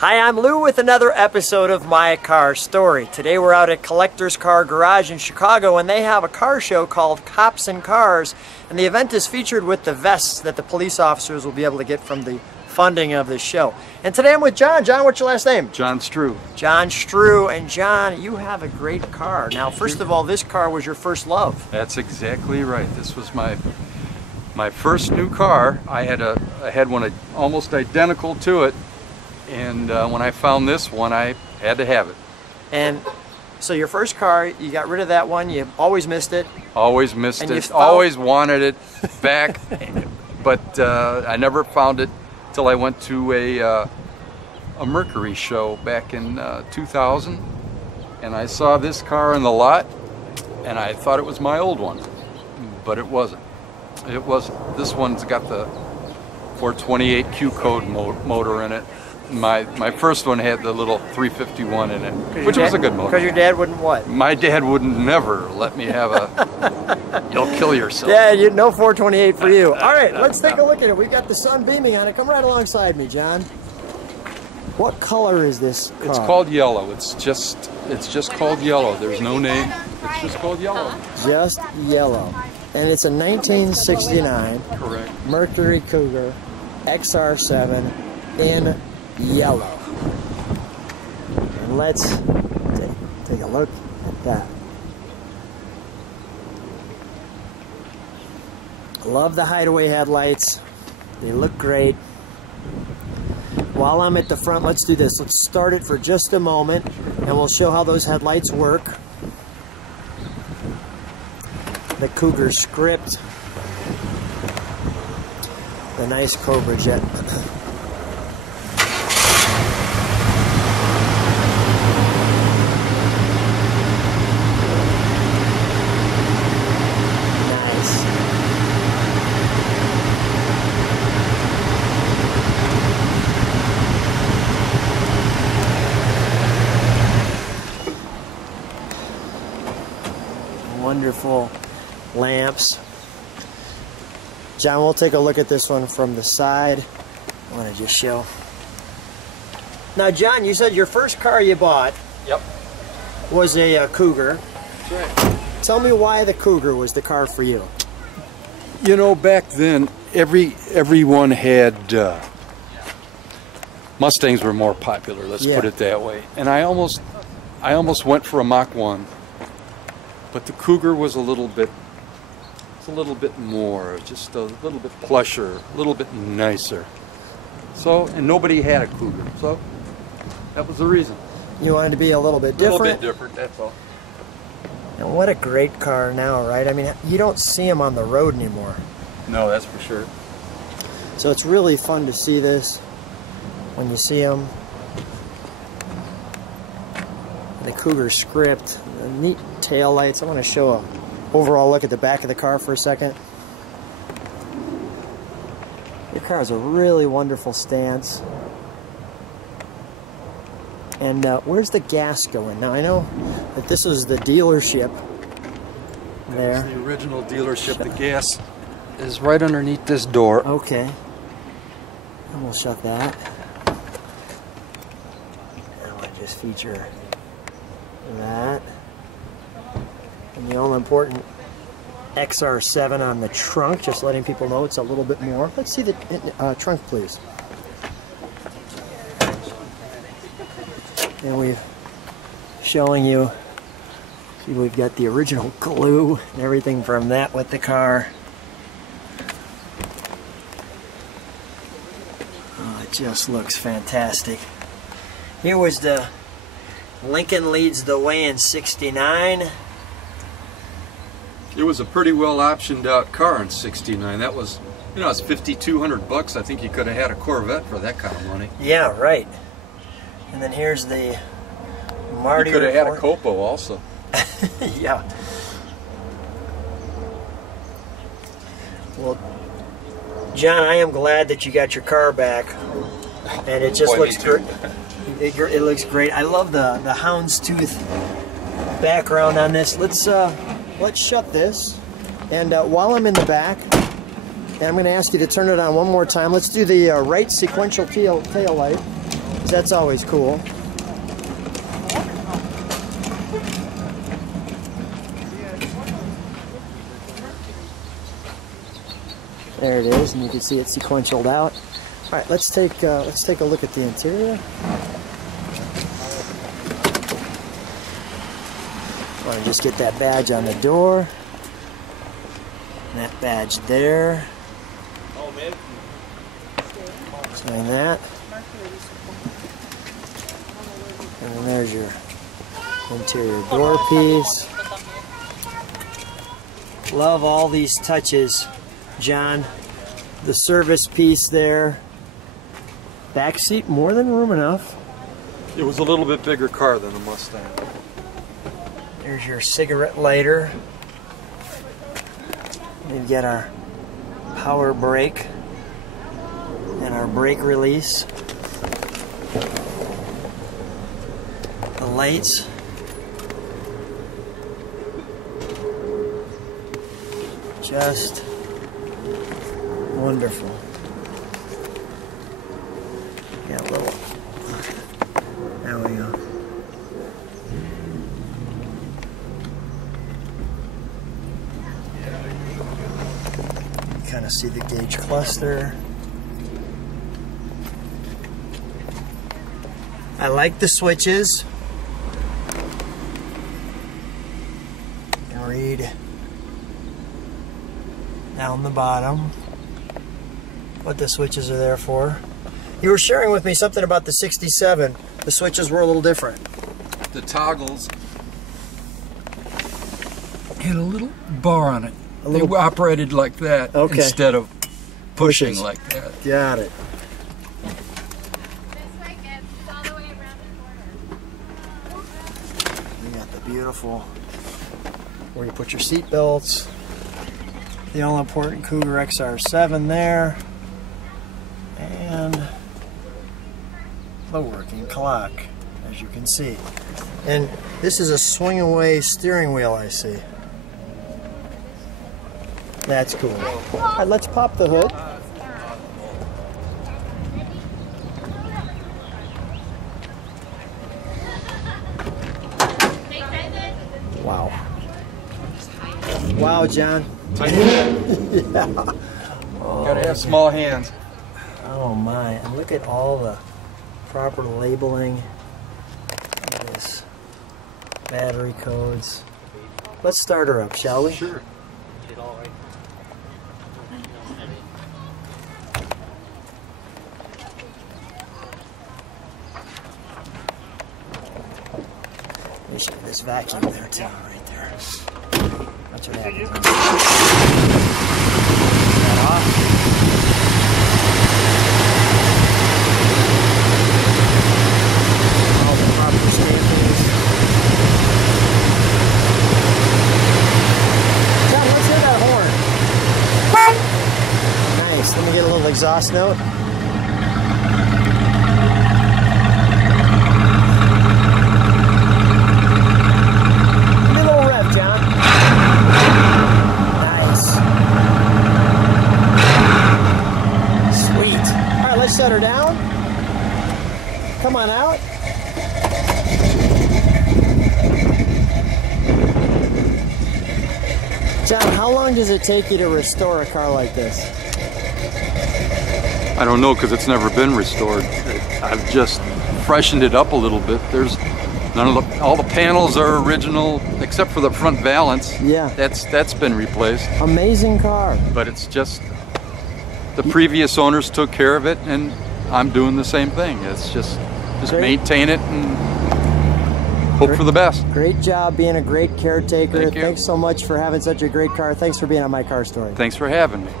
Hi, I'm Lou with another episode of My Car Story. Today we're out at Collector's Car Garage in Chicago, and they have a car show called Cops and Cars, and the event is featured with the vests that the police officers will be able to get from the funding of this show. And today I'm with John. John, what's your last name? John Strewe. John Strewe. And John, you have a great car. Now, first of all, this car was your first love. That's exactly right. This was my first new car. I had one almost identical to it, and when I found this one, I had to have it. And so your first car, you got rid of that one. You always missed it. Always missed it. Always wanted it back, but I never found it till I went to a Mercury show back in 2000, and I saw this car in the lot, and I thought it was my old one, but it wasn't. It wasn't. This one's got the 428 Q code motor in it. My first one had the little 351 in it, which was a good motor. Because your dad wouldn't what? My dad would never let me have a, you'll kill yourself. Yeah, no 428 for you. All right, let's take a look at it. We've got the sun beaming on it. Come right alongside me, John. What color is this car? It's called yellow. It's just called yellow. There's no name. It's just called yellow. Just yellow. And it's a 1969 Correct. Mercury Cougar XR7 in yellow. And let's take a look at that. Love the hideaway headlights. They look great. While I'm at the front, let's do this. Let's start it for just a moment, and we'll show how those headlights work. The Cougar script. The nice Cobra jet. Wonderful lamps. John, we'll take a look at this one from the side. I want to just show. Now, John, you said your first car you bought was a Cougar. That's right. Tell me why the Cougar was the car for you. You know, back then, everyone had Mustangs were more popular. Let's put it that way. And I almost went for a Mach 1. But the Cougar was a little bit more, just a little bit plusher, a little bit nicer. So, and nobody had a Cougar, so that was the reason. You wanted to be a little bit different? A little bit different, that's all. And what a great car now, right? I mean, you don't see them on the road anymore. No, that's for sure. So it's really fun to see this when you see them. The Cougar script, the neat tail lights. I want to show a overall look at the back of the car for a second. Your car has a really wonderful stance. And where's the gas going? Now I know that this was the dealership there. It's the original dealership. The gas is right underneath this door. Okay. And we'll shut that. And we'll just feature that. And the all-important XR7 on the trunk, just letting people know it's a little bit more. Let's see the trunk, please. And we're showing you, see, we've got the original glue and everything from that with the car. Oh, it just looks fantastic. Here was the Lincoln Leads the Way in '69. It was a pretty well optioned out car in '69. That was, you know, it's $5,200. I think you could have had a Corvette for that kind of money. Yeah, right. And then here's the Marty. You could have had a Copo also. Yeah. Well, John, I am glad that you got your car back, and it just looks great. It looks great. I love the houndstooth background on this. Let's shut this, and while I'm in the back, and I'm going to ask you to turn it on one more time. Let's do the right sequential tail light. That's always cool. There it is, and you can see it sequentialed out. All right, let's take a look at the interior. Want to just get that badge on the door. And that badge there. Sign that. And then there's your interior door piece. Love all these touches, John. The service piece there. Back seat, more than room enough. It was a little bit bigger car than the Mustang. There's your cigarette lighter. We've got our power brake and our brake release. The lights. Just wonderful. Got a little. There we go. You kind of see the gauge cluster. I like the switches. You can read down the bottom what the switches are there for. You were sharing with me something about the 67. The switches were a little different. The toggles had a little bar on it. They operated like that instead of pushing like that. Got it. You got the beautiful where you put your seat belts. The all-important Cougar XR7 there. And the working clock, as you can see. And this is a swing-away steering wheel, I see. That's cool. All right, let's pop the hood. Wow. Wow, John. Yeah. Gotta have small hands. Oh my, and look at all the proper labeling. Look at this. Battery codes. Let's start her up, shall we? Sure. You should have this vacuum there too, right there. That's what happens. That off. Let me get a little exhaust note. Give me a little rev, John. Nice. Sweet. All right, let's set her down. Come on out. John, how long does it take you to restore a car like this? I don't know, because it's never been restored. I've just freshened it up a little bit. There's all the panels are original except for the front valance. Yeah. That's been replaced. Amazing car. But it's just the previous owners took care of it, and I'm doing the same thing. It's just maintain it and hope for the best. Great job being a great caretaker. Thank you. Thanks so much for having such a great car. Thanks for being on My Car Story. Thanks for having me.